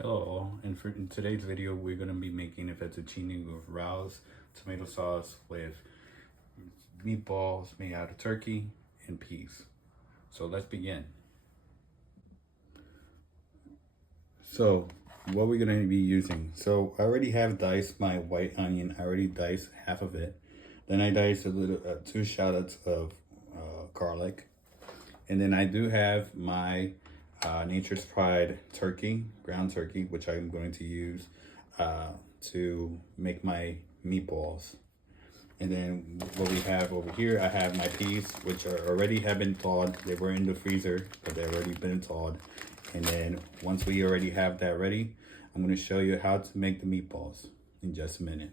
Hello, and for in today's video, we're going to be making a fettuccine with Raos tomato sauce with meatballs made out of turkey and peas. So let's begin. So what we're going to be using. So I already have diced my white onion. I already diced half of it. Then I diced a little, 2 shallots of garlic. And then I do have my Nature's Pride turkey, ground turkey, which I'm going to use to make my meatballs. And then what we have over here, I have my peas, which are already have been thawed. They were in the freezer, but they've already been thawed. And then once we already have that ready, I'm going to show you how to make the meatballs in just a minute.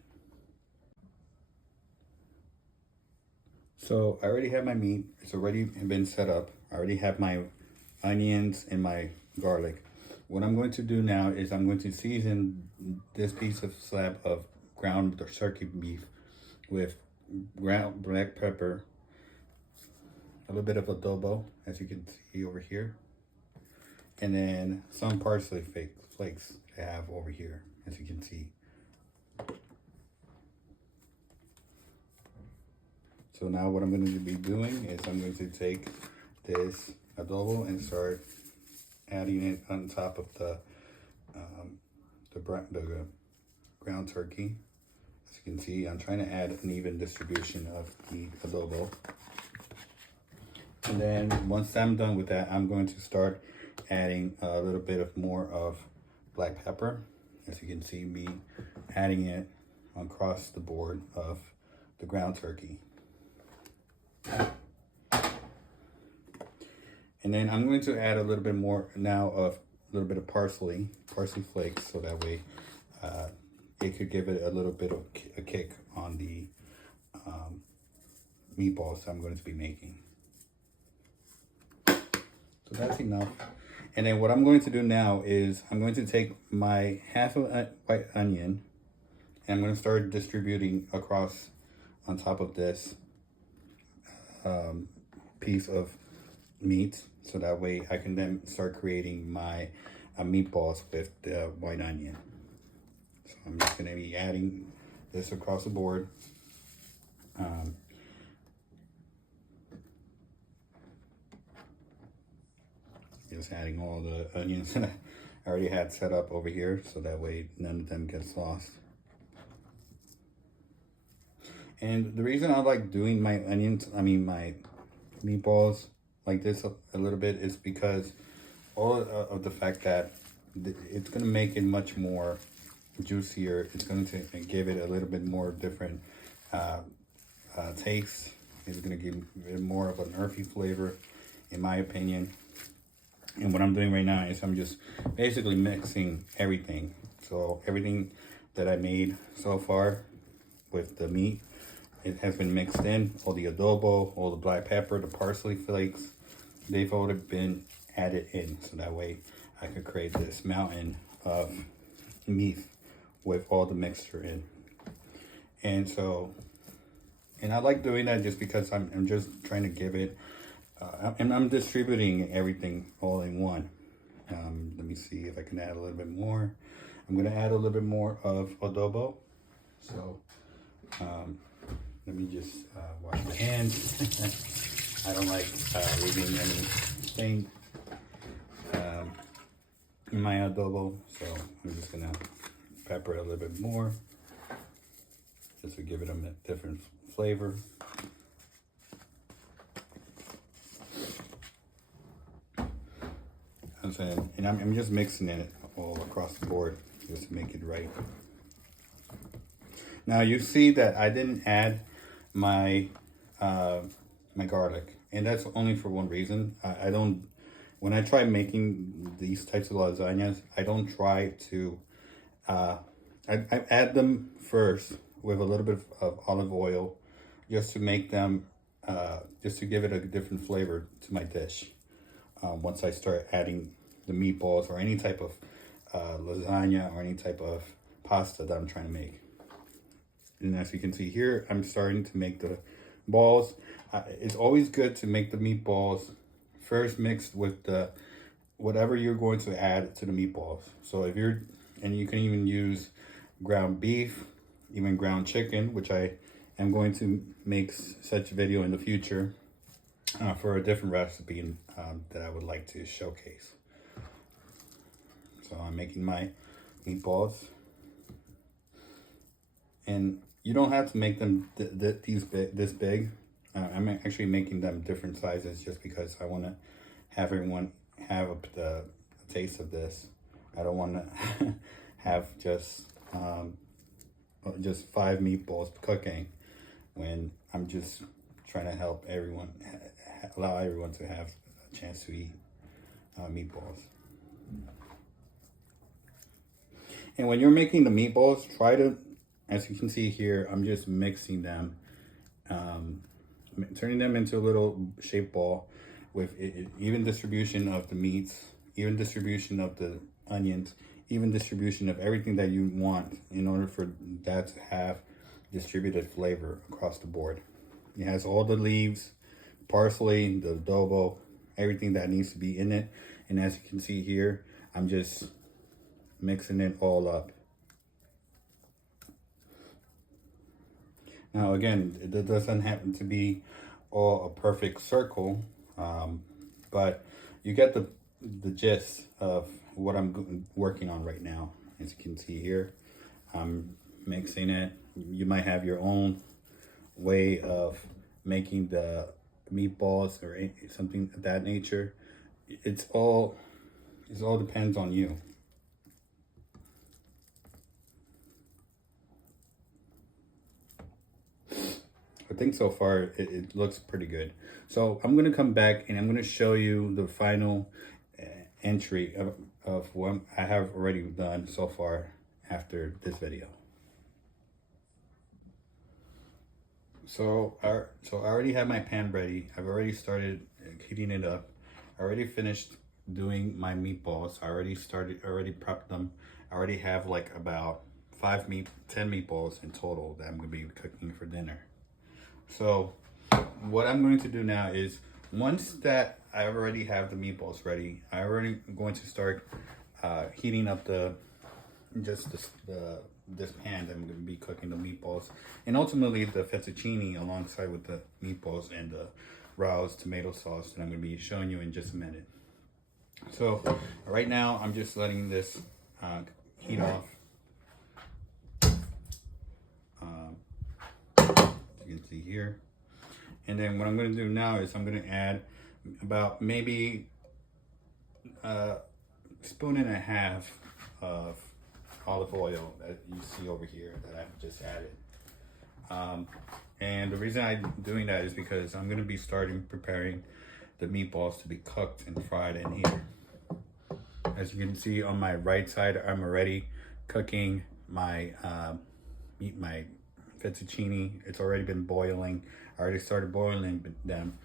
So I already have my meat. It's already been set up. I already have my onions and my garlic. What I'm going to do now is I'm going to season this piece of slab of ground turkey beef with ground black pepper, a little bit of adobo, as you can see over here, and then some parsley flakes I have over here, as you can see. So now what I'm going to be doing is I'm going to take this adobo and start adding it on top of the ground turkey. As you can see, I'm trying to add an even distribution of the adobo. And then once I'm done with that, I'm going to start adding a little bit of more of black pepper. As you can see me adding it across the board of the ground turkey. And then I'm going to add a little bit more now of a little bit of parsley flakes, so that way it could give it a little bit of a kick on the meatballs I'm going to be making. So that's enough. And then what I'm going to do now is I'm going to take my half of white onion and I'm going to start distributing across on top of this piece of meat, so that way I can then start creating my meatballs with the white onion. So I'm just going to be adding this across the board. Just adding all the onions that I already had set up over here, so that way none of them gets lost. And the reason I like doing my my meatballs like this a little bit is because all of the fact that it's going to make it much more juicier. It's going to give it a little bit more different taste. It's going to give it more of an earthy flavor, in my opinion. And what I'm doing right now is I'm just basically mixing everything. So everything that I made so far with the meat, it has been mixed in. All the adobo, all the black pepper, the parsley flakes, they've already been added in. So that way I could create this mountain of meat with all the mixture in. And so, and I like doing that just because I'm just trying to give it, and I'm distributing everything all in one. Let me see if I can add a little bit more. I'm going to add a little bit more of adobo. So, let me just wash my hands. I don't like leaving anything in my adobo, so I'm just going to pepper it a little bit more just to give it a different flavor. And I'm just mixing it all across the board just to make it right. Now you see that I didn't add my my garlic, and that's only for one reason. I don't, when I try making these types of lasagnas, I don't try to, I add them first with a little bit of olive oil just to make them, just to give it a different flavor to my dish. Once I start adding the meatballs or any type of lasagna or any type of pasta that I'm trying to make. And as you can see here, I'm starting to make the balls. It's always good to make the meatballs first mixed with the whatever you're going to add to the meatballs. So if you're, and you can even use ground beef, even ground chicken, which I am going to make such video in the future for a different recipe that I would like to showcase. So I'm making my meatballs, and you don't have to make them this big. I'm actually making them different sizes just because I want to have everyone have the taste of this. I don't want to have just 5 meatballs cooking when I'm just trying to help everyone, allow everyone to have a chance to eat meatballs. And when you're making the meatballs, try to, as you can see here, I'm just mixing them, turning them into a little shaped ball with even distribution of the meats, even distribution of the onions, even distribution of everything that you want in order for that to have distributed flavor across the board. It has all the leaves, parsley, the adobo, everything that needs to be in it. And as you can see here, I'm just mixing it all up. Now again, it doesn't happen to be all a perfect circle, but you get the gist of what I'm working on right now. As you can see here, I'm mixing it. You might have your own way of making the meatballs or something of that nature. It all depends on you. I think so far it looks pretty good. So I'm going to come back and I'm going to show you the final entry of what I have already done so far after this video. So I already have my pan ready. I've already started heating it up. I already finished doing my meatballs. I already prepped them. I already have like about 10 meatballs in total that I'm going to be cooking for dinner. So what I'm going to do now is, once that I already have the meatballs ready, I'm already going to start heating up this pan that I'm going to be cooking the meatballs, and ultimately the fettuccine alongside with the meatballs and the Raos tomato sauce that I'm going to be showing you in just a minute. So right now I'm just letting this heat off. You can see here. And then what I'm going to do now is I'm going to add about maybe a spoon and a half of olive oil that you see over here that I've just added. And the reason I'm doing that is because I'm going to be preparing the meatballs to be cooked and fried in here. As you can see on my right side, I'm already cooking my my fettuccine. It's already been boiling. I already started boiling them,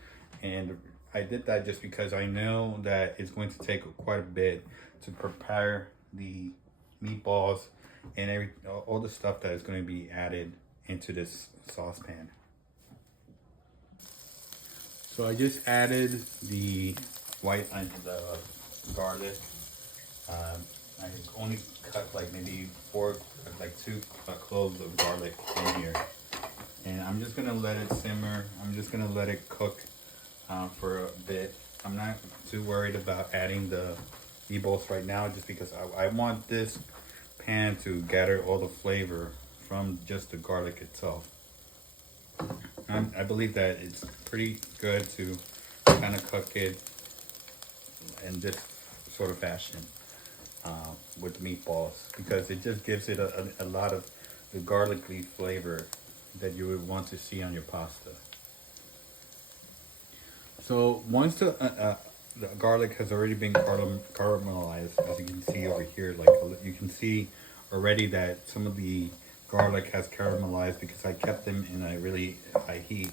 and I did that just because I know that it's going to take quite a bit to prepare the meatballs and all the stuff that is going to be added into this saucepan. So I just added the the garlic. I only cut like maybe 2 cloves of garlic in here, and I'm just gonna let it simmer. I'm just gonna let it cook for a bit. I'm not too worried about adding the meatballs right now, just because I want this pan to gather all the flavor from just the garlic itself. I believe that it's pretty good to kind of cook it in this sort of fashion with meatballs, because it just gives it a lot of the garlicky flavor that you would want to see on your pasta. So once the garlic has already been caramelized, as you can see over here, like you can see already that some of the garlic has caramelized because I kept them in a really high heat.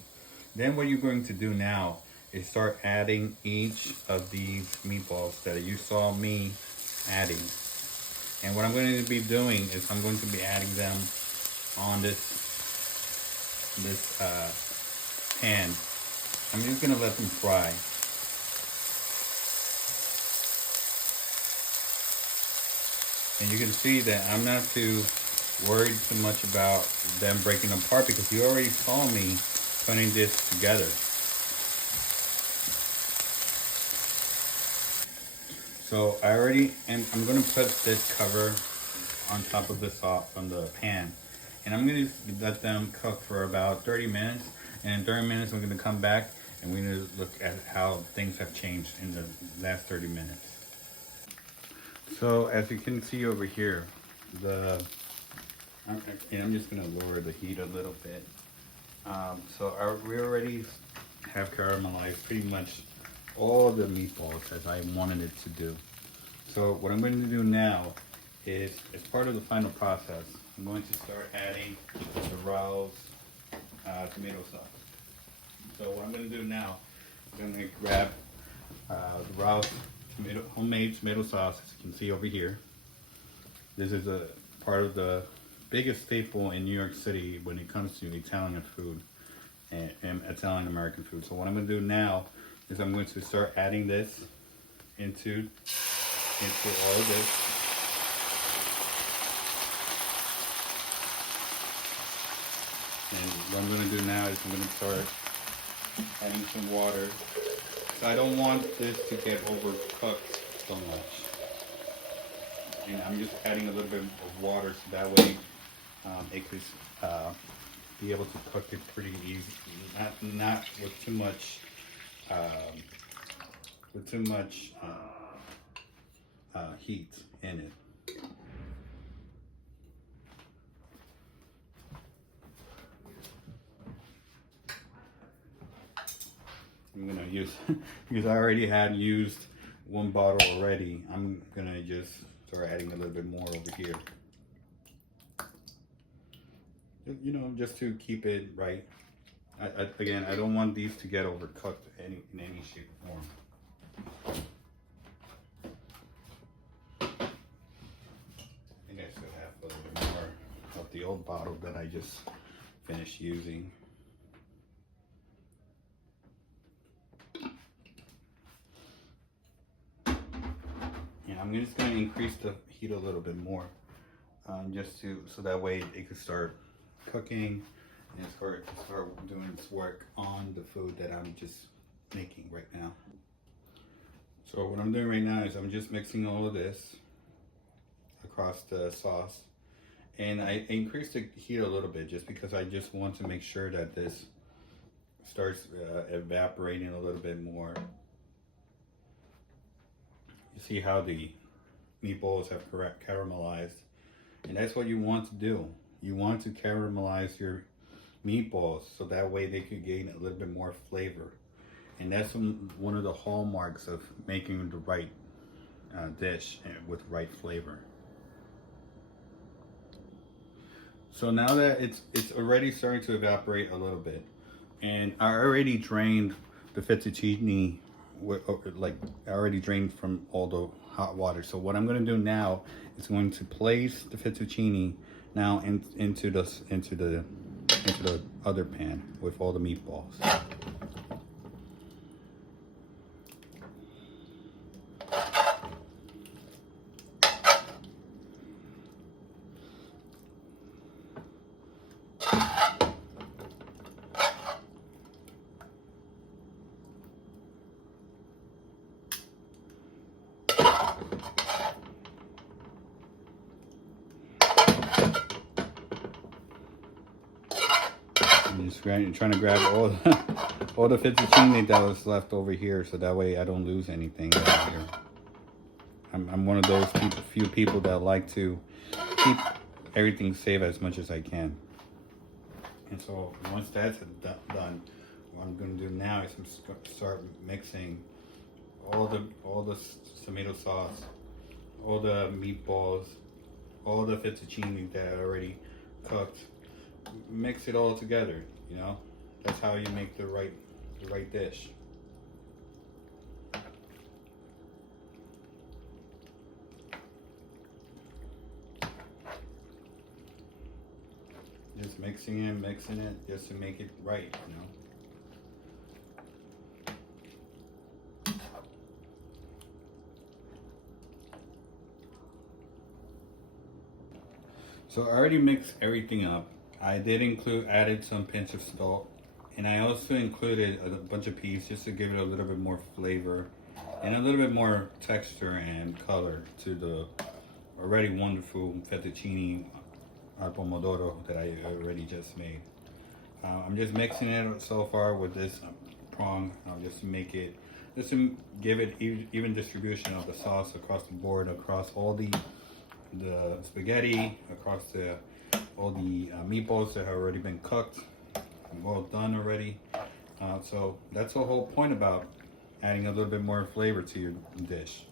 Then what you're going to do now is start adding each of these meatballs that you saw me adding. And what I'm going to be doing is I'm going to be adding them on this pan. I'm just going to let them fry. And you can see that I'm not too worried too much about them breaking apart because you already saw me putting this together. So I already, and I'm gonna put this cover on top of the sauce on the pan. And I'm gonna let them cook for about 30 minutes. And in 30 minutes, I'm gonna come back and we're gonna look at how things have changed in the last 30 minutes. So as you can see over here, and I'm just gonna lower the heat a little bit. We already have caramelized pretty much all the meatballs as I wanted it to do. So what I'm going to do now is, as part of the final process, I'm going to start adding the Raos tomato sauce. So what I'm going to do now, I'm going to grab the Raos homemade tomato sauce, as you can see over here. This is a part of the biggest staple in New York City when it comes to Italian food and Italian American food. So what I'm going to do now is I'm going to start adding this into all of this. And what I'm going to do now is I'm going to start adding some water. So I don't want this to get overcooked so much. And I'm just adding a little bit of water so that way it could be able to cook it pretty easy, not with too much heat in it. I'm gonna use, because I already had used one bottle already, I'm gonna just start adding a little bit more over here. You know, just to keep it right. Again, I don't want these to get overcooked in any shape or form. I think I still have a little bit more of the old bottle that I just finished using. And I'm just going to increase the heat a little bit more, so that way it could start cooking and start doing its work on the food that I'm just making right now. So what I'm doing right now is I'm just mixing all of this across the sauce, and I increased the heat a little bit just because I just want to make sure that this starts evaporating a little bit more. You see how the meatballs have caramelized, and that's what you want to do. You want to caramelize your meatballs so that way they could gain a little bit more flavor, and that's one of the hallmarks of making the right dish with right flavor. So now that it's already starting to evaporate a little bit, and I already drained the fettuccine, I already drained from all the hot water. So what I'm going to do now is going to place the fettuccine now into the other pan with all the meatballs. I'm just trying to grab all the fettuccine that was left over here, so that way I don't lose anything over here. I'm one of those few people that like to keep everything safe as much as I can. And so once that's done, what I'm going to do now is I'm going to start mixing all the tomato sauce, all the meatballs, all the fettuccine that I already cooked. Mix it all together, you know. That's how you make the right dish. Just mixing it just to make it right, you know. So I already mixed everything up. I did added some pinch of salt, and I also included a bunch of peas just to give it a little bit more flavor and a little bit more texture and color to the already wonderful fettuccine al pomodoro that I already just made. I'm just mixing it so far with this prong, just to make it, just to give it even distribution of the sauce across the board, across all the spaghetti, across all the meatballs that have already been cooked, well done already. So that's the whole point about adding a little bit more flavor to your dish.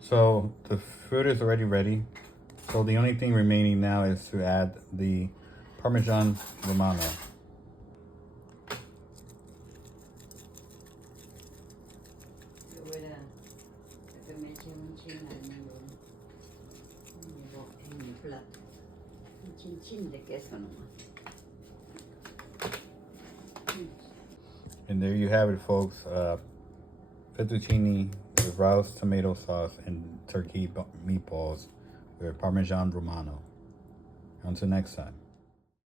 So the food is already ready. So the only thing remaining now is to add the Parmesan Romano. And there you have it, folks. Fettuccine with Raos tomato sauce and turkey meatballs with Parmesan Romano. Until next time.